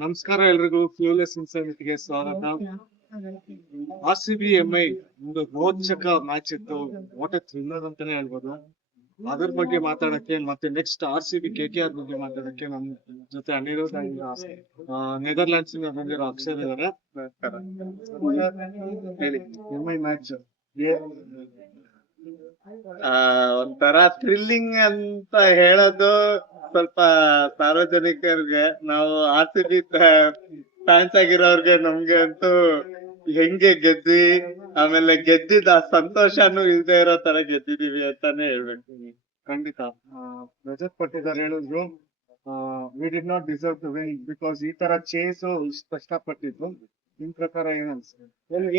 ನಮಸ್ಕಾರ ಎಲ್ರಿಗೂ ಫ್ಯೂಲೆಸ್ ಇನ್ಸೈಟ್ಗೆ ಸ್ವಾಗತ. RCB MI ಒಂದು ರೋಚಕ ಮ್ಯಾಚ್ ಇತ್ತು. ವಾಟ್ ಎ ಥ್ರಿಲ್ಲರ್ ಅಂತಾನೆ ಹೇಳ್ಬೋದು. ಅದ್ರ ಬಗ್ಗೆ ಮಾತಾಡಕ್ಕೆ ಮತ್ತೆ ನೆಕ್ಸ್ಟ್ RCB KKR ಬಗ್ಗೆ ಮಾತಾಡಕ್ಕೆ ನಮ್ಮ ಜೊತೆ ಅನಿರುದ್ಧ ನೆದರ್ಲ್ಯಾಂಡ್ಸ್ ಇಂದ ಬಂದಿರೋ ಅಕ್ಷರ್ ಇದಾರೆ. ಹೇಳಿ, MI ಮ್ಯಾಚ್ ಒಂಥರ ಥ್ರಿಲ್ಲಿಂಗ್ ಅಂತ ಹೇಳೋದು ಸ್ವಲ್ಪ ಸಾರ್ವಜನಿಕರಿಗೆ, ನಾವು RCB ಫ್ಯಾನ್ಸ್ ಆಗಿರೋರ್ಗೆ ನಮ್ಗೆ ಅಂತೂ ಹೆಂಗೆ ಗೆದ್ವಿ, ಆಮೇಲೆ ಗೆದ್ದಿದ್ದ ಸಂತೋಷನೂ ಇಲ್ದೇ ಇರೋ ತರ ಗೆದ್ದಿದೀವಿ ಅಂತಾನೆ ಹೇಳ್ಬೇಕು. ಖಂಡಿತ ರಜತ್ ಪಟ್ಟಿದಾರ್ ಹೇಳಿದ್ರು, we did not deserve to win because ಈ ತರ ಚೇಸ್ ಇಷ್ಟು ಕಷ್ಟಪಟ್ಟಿದ್ರು. ನಿಮ್ ಪ್ರಕಾರ ಏನ್ ಅನ್ಸುತ್ತೆ?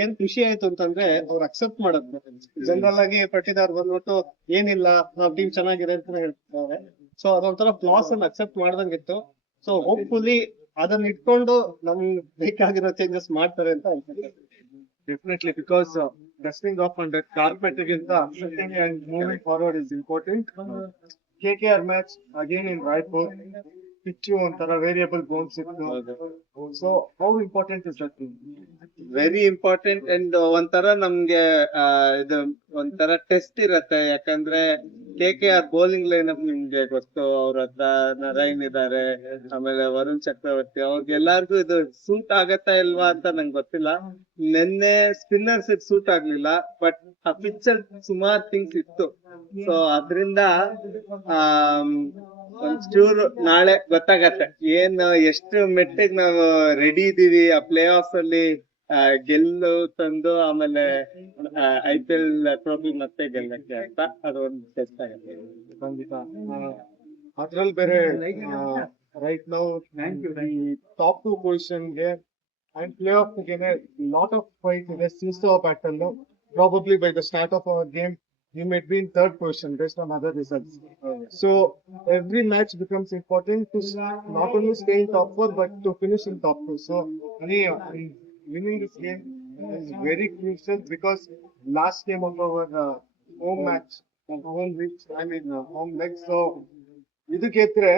ಏನ್ ಖುಷಿ ಆಯ್ತು ಅಂತಂದ್ರೆ ಅವ್ರು ಅಕ್ಸೆಪ್ಟ್ ಮಾಡೋದು. ಜನರಲ್ ಆಗಿ ಪಟ್ಟಿದಾರ್ ಬಂದ್ಬಿಟ್ಟು ಏನಿಲ್ಲ, ನಾವ್ ಟೀಮ್ ಚೆನ್ನಾಗಿದೆ ಅಂತ ಹೇಳ್ತಿದ್ದಾರೆ. ಸೊ ಅದೊಂಥರ ಫ್ಲಾಸ್ ಅನ್ನ ಅಕ್ಸೆಪ್ಟ್ ಮಾಡ್ದಂಗಿತ್ತು. ಸೊ ಹೋಪ್ಫುಲಿ ಅದನ್ನ ಇಟ್ಕೊಂಡು ನಮ್ಗೆ ಬೇಕಾಗಿರೋ ಚೇಂಜಸ್ ಮಾಡ್ತಾರೆ ಅಂತ ಅನ್ಸುತ್ತೆ. Definitely, because dusting off on that carpet ಗಿಂತ accepting and moving forward is important. KKR match again in Raipur. Pitch ಒಂಥರ ವೇರಿಯಬಲ್ ಬೋನ್ಸ್ ಇತ್ತು. So how important is that thing? Very important and ಒಂಥರ ನಮ್ಗೆ ಇದು ಒಂಥರ ಟೆಸ್ಟ್ ಇರತ್ತೆ. ಯಾಕಂದ್ರೆ KKR bowling line up ನಿಮ್ಗೆ ಗೊತ್ತು, ಅವ್ರ ಹತ್ರ ನರೈನ್ ಇದಾರೆ, ಆಮೇಲೆ ವರುಣ್ ಚಕ್ರವರ್ತಿ, ಅವ್ರಿಗೆಲ್ಲಾರ್ಗು ಇದು ಸೂಟ್ ಆಗತ್ತಾ ಇಲ್ವಾ ಅಂತ ನಂಗೆ ಗೊತ್ತಿಲ್ಲ. ನಿನ್ನೆ ಸ್ಪಿನ್ನರ್ಸ್ ಸೂಟ್ ಆಗ್ಲಿಲ್ಲ, ಬಟ್ ಆ ಪಿಚ್ ಅಲ್ಲಿ ಸುಮಾರು ಥಿಂಗ್ಸ್ ಇತ್ತು. ಸೊ ಅದ್ರಿಂದ ಒಂಚೂರು ನಾಳೆ ಗೊತ್ತಾಗತ್ತೆ ಏನ್ ಎಷ್ಟು ಮೆಟ್ಟಿಗೆ ನಾವು ರೆಡಿ ಇದೀವಿ ಆ ಪ್ಲೇ ಆಫ್ ಅಲ್ಲಿ ಗೆಲ್ಲು ತಂದು ಆಮೇಲೆ IPL ಟ್ರೋಫಿ ಮತ್ತೆ ಗೆಲ್ಲಕ್ಕೆ ಅಂತ ಅದೊಂದು ಟೆಸ್ಟ್ ಆಗುತ್ತೆ. ಖಂಡಿತ. ಅದ್ರಲ್ಲಿ ಬೇರೆ ರೈಟ್ ನೌ ಟಾಪ್ 2 ಪೊಸಿಷನ್ ಗೆ and playoff again a lot of fight in a seesaw battle. Probably by the start of our game we might be in third position based on other results. So every match becomes important to not only stay in top 4 but to finish in top 2. So winning this game is very crucial because last game of our home match, home reach, home leg. So idu ಗೆದ್ರೆ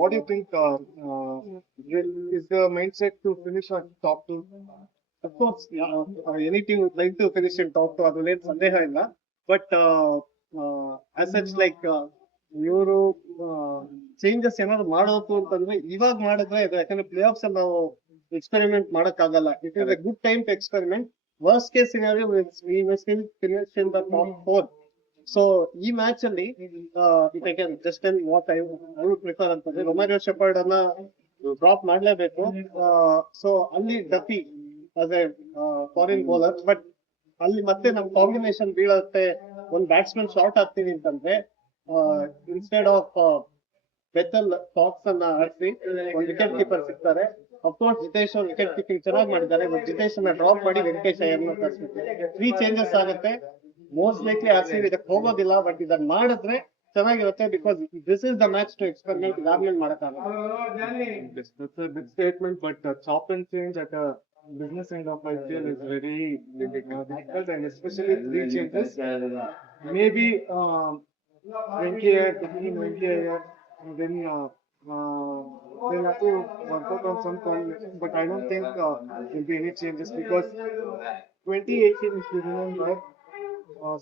what do you think is the mindset to finish on top 2? Of course, any team would like to finish in top 2, ಅದ್ರಲ್ಲಿ ಏನು ಸಂದೇಹ ಇಲ್ಲ. But as such like ಇವರು changes ಏನಾದ್ರು ಮಾಡೋದು ಅಂತಂದ್ರೆ ಇವಾಗ ಮಾಡಿದ್ರೆ ಇದು, ಯಾಕಂದ್ರೆ ಪ್ಲೇ ಆಫ್ಸ್ ಅಲ್ಲಿ ನಾವು ಎಕ್ಸ್ಪೆರಿಮೆಂಟ್ ಮಾಡಕ್ ಆಗಲ್ಲ. It is a good time to experiment. Worst case scenario we will still finish in the top 4. So ಈ ಮ್ಯಾಚ್ ಅಲ್ಲಿ if I can just tell what I would prefer ಅಂತಂದ್ರೆ Romario Shepherd ಅನ್ನ drop ಮಾಡ್ಲೇಬೇಕು. So ಅಲ್ಲಿ Duffy as a foreign bowler, but ಅಲ್ಲಿ ಮತ್ತೆ ನಮ್ combination ಬೀಳುತ್ತೆ. ಒಂದ್ ಬ್ಯಾಟ್ಸ್ಮನ್ ಶಾರ್ಟ್ ಆಗ್ತೀವಿ ಅಂತಂದ್ರೆ ಇನ್ಸ್ಟೆಡ್ ಆಫ್ ಬೆಥಲ್ ಫಾಕ್ಸ್ ಅನ್ನ ಆಡಿಸಿ ಒಂದ್ ವಿಕೆಟ್ ಕೀಪರ್ ಸಿಗ್ತಾರೆ. ಅಫ್ಕೋರ್ಸ್ ಜಿತೇಶ್ ಅವ್ರು ವಿಕೆಟ್ ಕೀಪಿಂಗ್ ಚೆನ್ನಾಗಿ ಮಾಡಿದ್ದಾರೆ, ಬಟ್ ಜಿತೇಶ್ ಅನ್ನ ಡ್ರಾಪ್ ಮಾಡಿ ವೆಂಕಟೇಶ್ ಅಯ್ಯರ್ನ ತರಿಸ್ಬೇಕು. 3 ಚೇಂಜಸ್ ಆಗುತ್ತೆ. ಮೋಸ್ಟ್ ಲೈಕ್ಲಿ RCB ಇದಕ್ಕೆ ಹೋಗೋದಿಲ್ಲ, ಬಟ್ ಇದನ್ನ ಮಾಡಿದ್ರೆ ಚೆನ್ನಾಗಿರುತ್ತೆ because this is the match to experiment. ಇದಾದ್ಮೇಲೆ ಮಾಡಕ್ಕಾಗಲ್ಲ. That's a big statement, but chop and change at a business end of IPL is very difficult, and especially 3 changes. Maybe 20 years, and then they'll have to work out on some combination, but I don't think there'll be any changes because 2018, if you remember,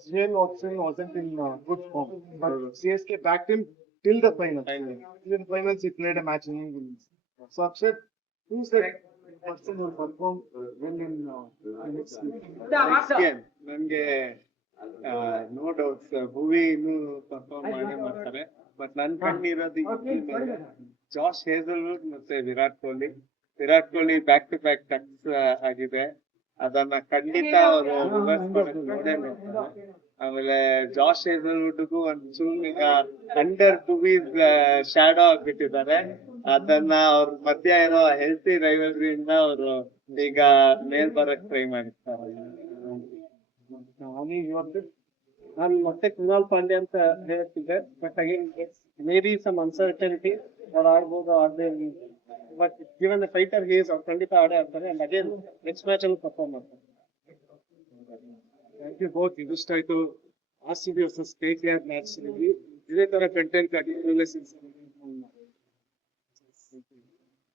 Shane Watson wasn't in good form, but CSK backed him till the final. In the finals, he played a match in England. So Akshat, who's the person who performed well in next game? ನನ್ಗೆ no doubts Bhuvi ಇನ್ನೂ perform ಮಾಡ್ತಾರೆ, but ನನ್ ಕಣ್ಣಿರೋದು Josh Hazlewood ಮತ್ತೆ Virat Kohli back to back ducks ಆಗಿದೆ. ಅದನ್ನ ಖಂಡಿತ ಅವರು ರಿವರ್ಸ್ ಮಾಡಕ್ ನೋಡೇ ಮಾಡ್ತಾರೆ. ಆಮೇಲೆ ಜಾಶ್ ಹೇಸಲ್ವುಡ್ಗೂ ಒಂಚೂರು ಈಗ ಅಂಡರ್ ಭುವೀಸ್ ಶಾಡೋ ಆಗ್ಬಿಟ್ಟಿದ್ದಾರೆ. ಅದನ್ನ ಅವ್ರ ಮಧ್ಯ ಇರೋ ಹೆಲ್ತಿ ರೈವಲ್ರಿಯಿಂದ ಅವರು ಈಗ ಮೇಲ್ ಬರಕ್ ಟ್ರೈ ಮಾಡಿರ್ತಾರೆ. ನಾನು ಮತ್ತೆ ಕೃಣಾಲ್ ಪಾಂಡ್ಯ ಅಂತ ಹೇಳ್ತಿದ್ದೆ, but again maybe some uncertainty, ಅವ್ರು ಆಡ್ಬೋದು ಆಡದೆ. But given the fighter he is, ಅವ್ರು ಖಂಡಿತ ಆಡೇ ಆಡ್ತಾರೆ. ಅಂಡ್ ಅಗೇನ್ ನೆಕ್ಸ್ಟ್ ಮ್ಯಾಚ್ ಅಲ್ಲಿ ಪರ್ಫಾರ್ಮ್ ಮಾಡ್ತಾರೆ. Thank you both. ಇದಿಷ್ಟಾಯ್ತು RCB ವರ್ಸಸ್ KKR ಮ್ಯಾಚ್. ಇದೇ ತರ ಕಂಟೆಂಟ್ ಆಗಿ